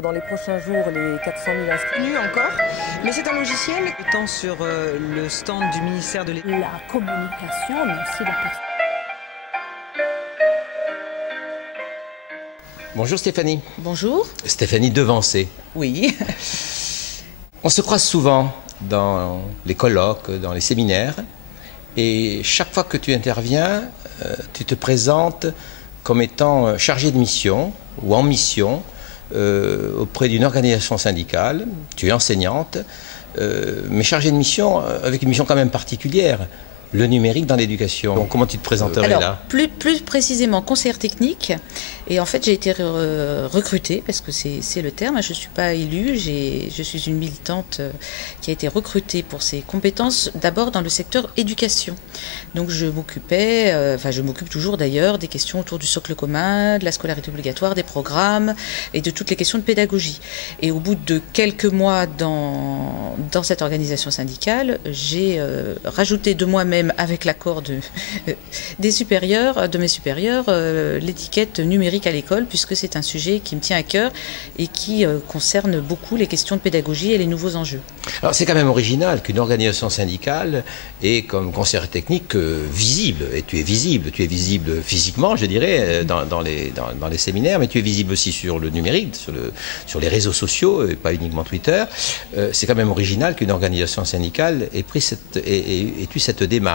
Dans les prochains jours, les 400 000 inscrits. Encore, mais c'est un logiciel étant sur le stand du ministère de la communication, mais aussi la personne. Bonjour Stéphanie. Bonjour. Stéphanie Devancé. Oui. On se croise souvent dans les colloques, dans les séminaires, et chaque fois que tu interviens, tu te présentes comme étant chargé de mission ou en mission auprès d'une organisation syndicale. Tu es enseignante, mais chargée de mission avec une mission quand même particulière. Le numérique dans l'éducation. Donc, comment tu te présenterais là? Plus précisément, conseillère technique. Et en fait, j'ai été recrutée, parce que c'est le terme. Je ne suis pas élue, je suis une militante qui a été recrutée pour ses compétences, d'abord dans le secteur éducation. Donc, je m'occupais, je m'occupe toujours d'ailleurs, des questions autour du socle commun, de la scolarité obligatoire, des programmes et de toutes les questions de pédagogie. Et au bout de quelques mois dans cette organisation syndicale, j'ai rajouté de moi-même, avec l'accord de mes supérieurs, l'étiquette numérique à l'école, puisque c'est un sujet qui me tient à cœur et qui concerne beaucoup les questions de pédagogie et les nouveaux enjeux. Alors c'est quand même original qu'une organisation syndicale ait comme conseillère technique visible, et tu es visible physiquement, je dirais, dans les séminaires, mais tu es visible aussi sur le numérique, sur les réseaux sociaux, et pas uniquement Twitter. C'est quand même original qu'une organisation syndicale ait eu cette démarche.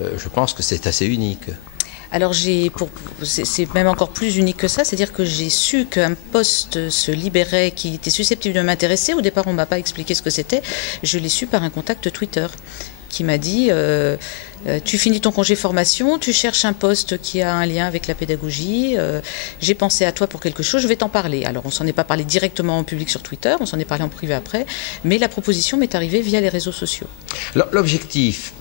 Je pense que c'est assez unique. Alors c'est même encore plus unique que ça, c'est-à-dire que j'ai su qu'un poste se libérait qui était susceptible de m'intéresser. Au départ, on ne m'a pas expliqué ce que c'était. Je l'ai su par un contact Twitter qui m'a dit tu finis ton congé formation, tu cherches un poste qui a un lien avec la pédagogie, j'ai pensé à toi pour quelque chose, je vais t'en parler. Alors on s'en est pas parlé directement en public sur Twitter, on s'en est parlé en privé après, mais la proposition m'est arrivée via les réseaux sociaux. L'objectif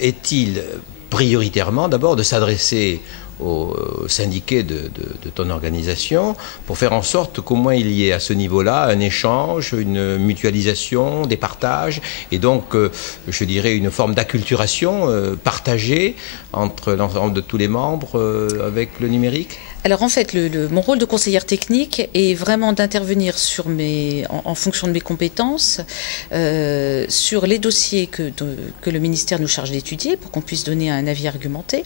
est-il prioritairement d'abord de s'adresser aux syndiqués de ton organisation pour faire en sorte qu'au moins il y ait à ce niveau-là un échange, une mutualisation, des partages et donc je dirais une forme d'acculturation partagée entre l'ensemble de tous les membres avec le numérique? Alors en fait, mon rôle de conseillère technique est vraiment d'intervenir en fonction de mes compétences sur les dossiers que le ministère nous charge d'étudier pour qu'on puisse donner un avis argumenté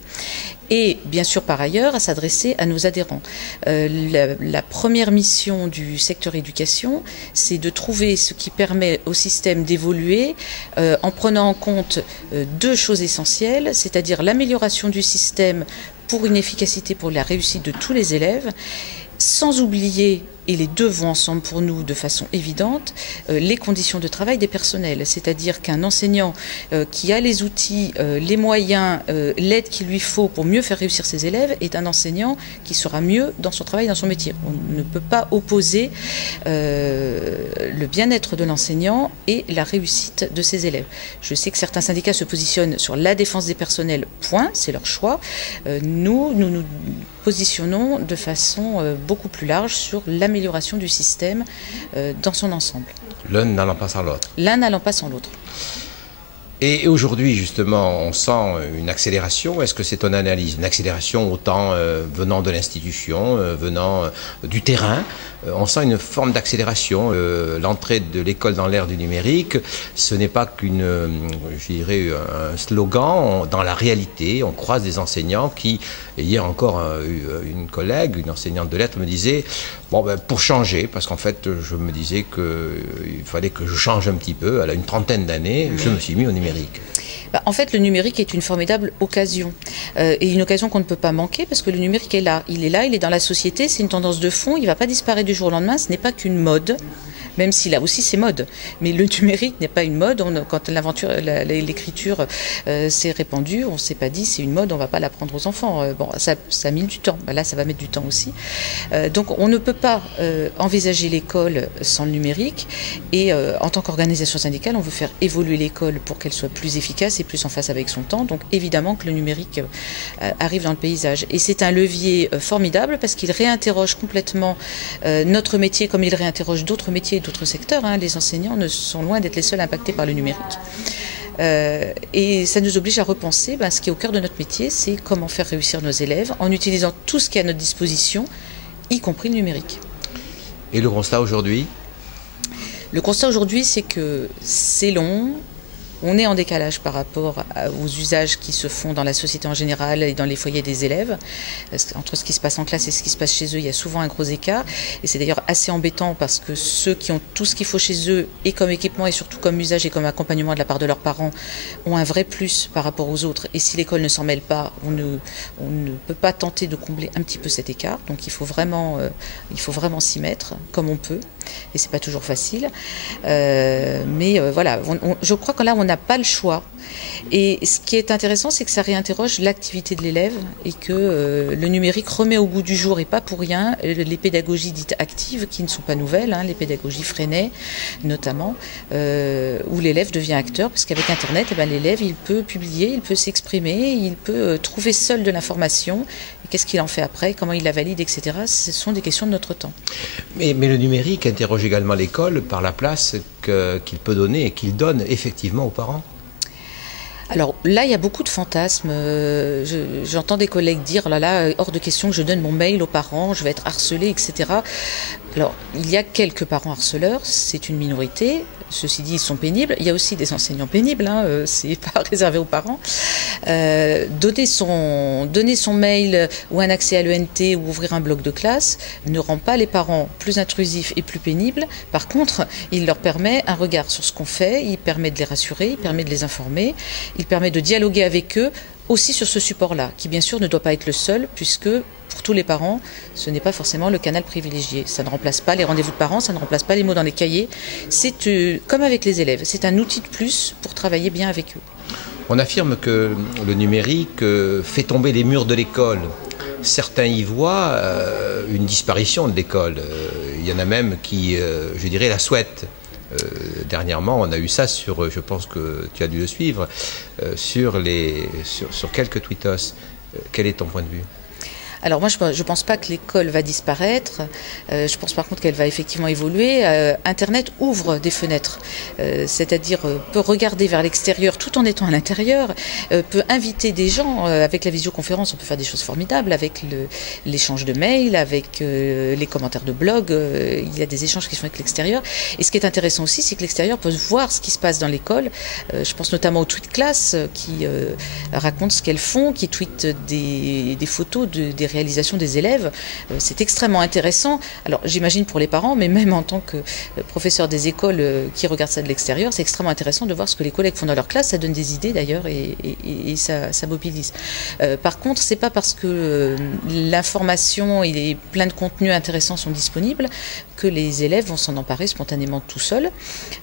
et bien sûr par ailleurs à s'adresser à nos adhérents. La première mission du secteur éducation, c'est de trouver ce qui permet au système d'évoluer en prenant en compte deux choses essentielles, c'est-à-dire l'amélioration du système pour une efficacité pour la réussite de tous les élèves, sans oublier, et les deux vont ensemble pour nous de façon évidente, les conditions de travail des personnels. C'est-à-dire qu'un enseignant qui a les outils, les moyens, l'aide qu'il lui faut pour mieux faire réussir ses élèves est un enseignant qui sera mieux dans son travail, dans son métier. On ne peut pas opposer le bien-être de l'enseignant et la réussite de ses élèves. Je sais que certains syndicats se positionnent sur la défense des personnels, point, c'est leur choix. Nous positionnons de façon beaucoup plus large sur l'amélioration du système dans son ensemble. L'un n'allant pas sans l'autre. L'un n'allant pas sans l'autre. Et aujourd'hui, justement, on sent une accélération. Est-ce que c'est ton analyse? Une accélération autant venant de l'institution, venant du terrain. On sent une forme d'accélération. L'entrée de l'école dans l'ère du numérique, ce n'est pas je dirais, un slogan. Dans la réalité, on croise des enseignants qui, hier encore, une collègue, une enseignante de lettres me disait, pour changer, parce qu'en fait, je me disais qu'il fallait que je change un petit peu. Elle a une trentaine d'années, je me suis mis au numérique. En fait, le numérique est une formidable occasion et une occasion qu'on ne peut pas manquer parce que le numérique est là, il est dans la société, c'est une tendance de fond, il ne va pas disparaître du jour au lendemain, ce n'est pas qu'une mode, même si là aussi c'est mode, mais le numérique n'est pas une mode. Quand l'écriture s'est répandue, on ne s'est pas dit c'est une mode, on ne va pas l'apprendre aux enfants. Ça a mis du temps, là ça va mettre du temps aussi. Donc on ne peut pas envisager l'école sans le numérique et en tant qu'organisation syndicale, on veut faire évoluer l'école pour qu'elle soit plus efficace et plus en phase avec son temps. Donc évidemment que le numérique arrive dans le paysage. Et c'est un levier formidable parce qu'il réinterroge complètement notre métier comme il réinterroge d'autres métiers et d'autres secteurs. Les enseignants ne sont loin d'être les seuls impactés par le numérique. Et ça nous oblige à repenser ce qui est au cœur de notre métier, c'est comment faire réussir nos élèves en utilisant tout ce qui est à notre disposition, y compris le numérique. Et le constat aujourd'hui? Le constat aujourd'hui, c'est que c'est long. On est en décalage par rapport aux usages qui se font dans la société en général et dans les foyers des élèves. Entre ce qui se passe en classe et ce qui se passe chez eux, il y a souvent un gros écart. Et c'est d'ailleurs assez embêtant parce que ceux qui ont tout ce qu'il faut chez eux, et comme équipement et surtout comme usage et comme accompagnement de la part de leurs parents, ont un vrai plus par rapport aux autres. Et si l'école ne s'en mêle pas, on ne peut pas tenter de combler un petit peu cet écart. Donc il faut vraiment s'y mettre comme on peut. Et c'est pas toujours facile. Voilà, je crois que là, on n'a pas le choix. Et ce qui est intéressant, c'est que ça réinterroge l'activité de l'élève et que le numérique remet au goût du jour, et pas pour rien, les pédagogies dites actives, qui ne sont pas nouvelles, les pédagogies Freinet notamment, où l'élève devient acteur, parce qu'avec Internet, l'élève, il peut publier, il peut s'exprimer, il peut trouver seul de l'information. Et qu'est-ce qu'il en fait après, comment il la valide, etc. Ce sont des questions de notre temps. Mais le numérique interroge également l'école par la place qu'il peut donner et qu'il donne effectivement aux parents. Alors là, il y a beaucoup de fantasmes. J'entends des collègues dire, hors de question que je donne mon mail aux parents, je vais être harcelé, etc. Alors, il y a quelques parents harceleurs, c'est une minorité. Ceci dit, ils sont pénibles. Il y a aussi des enseignants pénibles, c'est pas réservé aux parents. Donner son mail ou un accès à l'ENT ou ouvrir un bloc de classe ne rend pas les parents plus intrusifs et plus pénibles. Par contre, il leur permet un regard sur ce qu'on fait, il permet de les rassurer, il permet de les informer, il permet de dialoguer avec eux aussi sur ce support-là, qui bien sûr ne doit pas être le seul, puisque pour tous les parents, ce n'est pas forcément le canal privilégié. Ça ne remplace pas les rendez-vous de parents, ça ne remplace pas les mots dans les cahiers. C'est comme avec les élèves, c'est un outil de plus pour travailler bien avec eux. On affirme que le numérique fait tomber les murs de l'école. Certains y voient une disparition de l'école. Il y en a même qui, je dirais, la souhaitent. Dernièrement, on a eu ça sur, je pense que tu as dû le suivre, sur quelques tweetos. Quel est ton point de vue ? Alors moi, je ne pense pas que l'école va disparaître. Je pense par contre qu'elle va effectivement évoluer. Internet ouvre des fenêtres, c'est-à-dire peut regarder vers l'extérieur tout en étant à l'intérieur, peut inviter des gens. Avec la visioconférence, on peut faire des choses formidables, avec l'échange de mails, avec les commentaires de blog. Il y a des échanges qui sont avec l'extérieur. Et ce qui est intéressant aussi, c'est que l'extérieur peut voir ce qui se passe dans l'école. Je pense notamment aux tweet class qui racontent ce qu'elles font, qui tweetent des photos des réalisation des élèves. C'est extrêmement intéressant. Alors j'imagine pour les parents, mais même en tant que professeur des écoles qui regardent ça de l'extérieur, c'est extrêmement intéressant de voir ce que les collègues font dans leur classe. Ça donne des idées d'ailleurs et ça mobilise. Par contre, c'est pas parce que l'information et plein de contenus intéressants sont disponibles que les élèves vont s'en emparer spontanément tout seuls.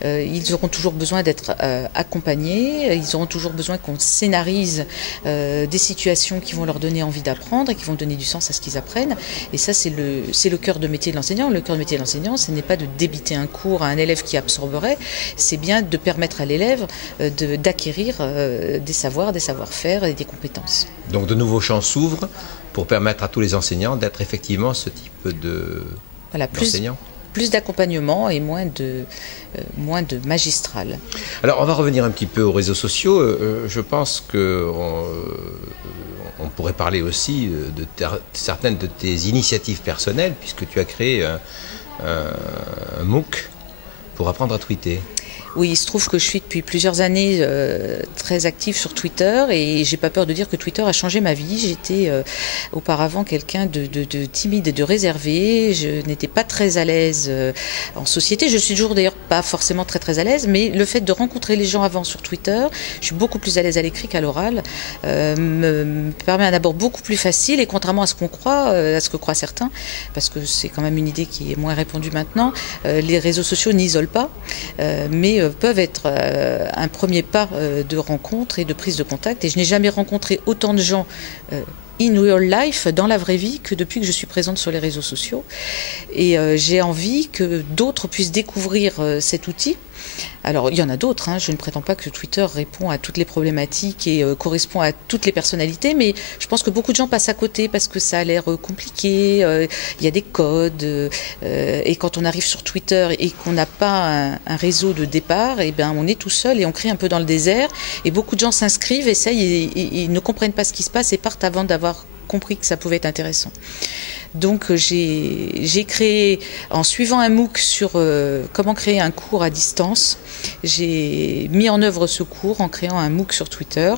Ils auront toujours besoin d'être accompagnés, ils auront toujours besoin qu'on scénarise des situations qui vont leur donner envie d'apprendre et qui vont donner du sens à ce qu'ils apprennent. Et ça, c'est le cœur de métier de l'enseignant. Le cœur de métier de l'enseignant, ce n'est pas de débiter un cours à un élève qui absorberait, c'est bien de permettre à l'élève d'acquérir des savoirs, des savoir-faire et des compétences. Donc de nouveaux champs s'ouvrent pour permettre à tous les enseignants d'être effectivement ce type d'enseignants. Plus d'accompagnement et moins de magistral. Alors on va revenir un petit peu aux réseaux sociaux. Je pense qu'on pourrait parler aussi de certaines de tes initiatives personnelles, puisque tu as créé un MOOC pour apprendre à tweeter. Oui, il se trouve que je suis depuis plusieurs années très active sur Twitter et j'ai pas peur de dire que Twitter a changé ma vie. J'étais auparavant quelqu'un de timide et de réservé. Je n'étais pas très à l'aise en société. Je suis toujours d'ailleurs pas forcément très à l'aise, mais le fait de rencontrer les gens avant sur Twitter, je suis beaucoup plus à l'aise à l'écrit qu'à l'oral, me permet un abord beaucoup plus facile et contrairement à ce qu'on croit, à ce que croient certains, parce que c'est quand même une idée qui est moins répandue maintenant, les réseaux sociaux n'isolent pas, mais peuvent être un premier pas de rencontre et de prise de contact. Et je n'ai jamais rencontré autant de gens in real life, dans la vraie vie, que depuis que je suis présente sur les réseaux sociaux. Et j'ai envie que d'autres puissent découvrir cet outil. Alors, il y en a d'autres, je ne prétends pas que Twitter répond à toutes les problématiques et correspond à toutes les personnalités, mais je pense que beaucoup de gens passent à côté parce que ça a l'air compliqué, il y a des codes, et quand on arrive sur Twitter et qu'on n'a pas un réseau de départ, on est tout seul et on crie un peu dans le désert, et beaucoup de gens s'inscrivent, essayent et ne comprennent pas ce qui se passe et partent avant d'avoir compris que ça pouvait être intéressant. Donc j'ai créé, en suivant un MOOC sur comment créer un cours à distance, j'ai mis en œuvre ce cours en créant un MOOC sur Twitter.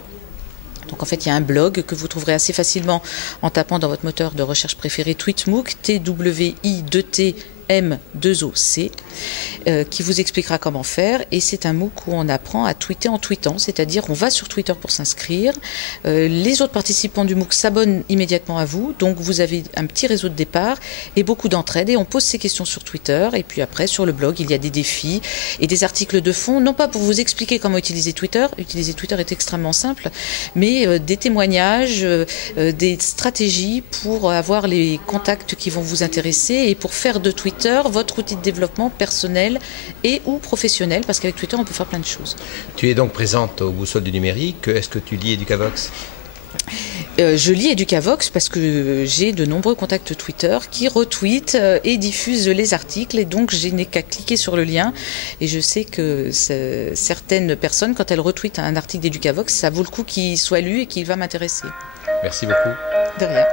Donc en fait, il y a un blog que vous trouverez assez facilement en tapant dans votre moteur de recherche préféré TweetMOOC, TWI2TM2OC, qui vous expliquera comment faire. Et c'est un MOOC où on apprend à tweeter en tweetant, c'est-à-dire on va sur Twitter pour s'inscrire. Les autres participants du MOOC s'abonnent immédiatement à vous, donc vous avez un petit réseau de départ et beaucoup d'entraide. Et on pose ces questions sur Twitter. Et puis après, sur le blog, il y a des défis et des articles de fond, non pas pour vous expliquer comment utiliser Twitter. Utiliser Twitter est extrêmement simple, mais des témoignages, des stratégies pour avoir les contacts qui vont vous intéresser et pour faire de Twitter votre outil de développement personnel et ou professionnel, parce qu'avec Twitter on peut faire plein de choses. Tu es donc présente au Boussole du numérique. Est-ce que tu lis Educavox ? Je lis Educavox parce que j'ai de nombreux contacts Twitter qui retweetent et diffusent les articles, et donc je n'ai qu'à cliquer sur le lien, et je sais que certaines personnes, quand elles retweetent un article d'Educavox, ça vaut le coup qu'il soit lu et qu'il va m'intéresser. Merci beaucoup. De rien.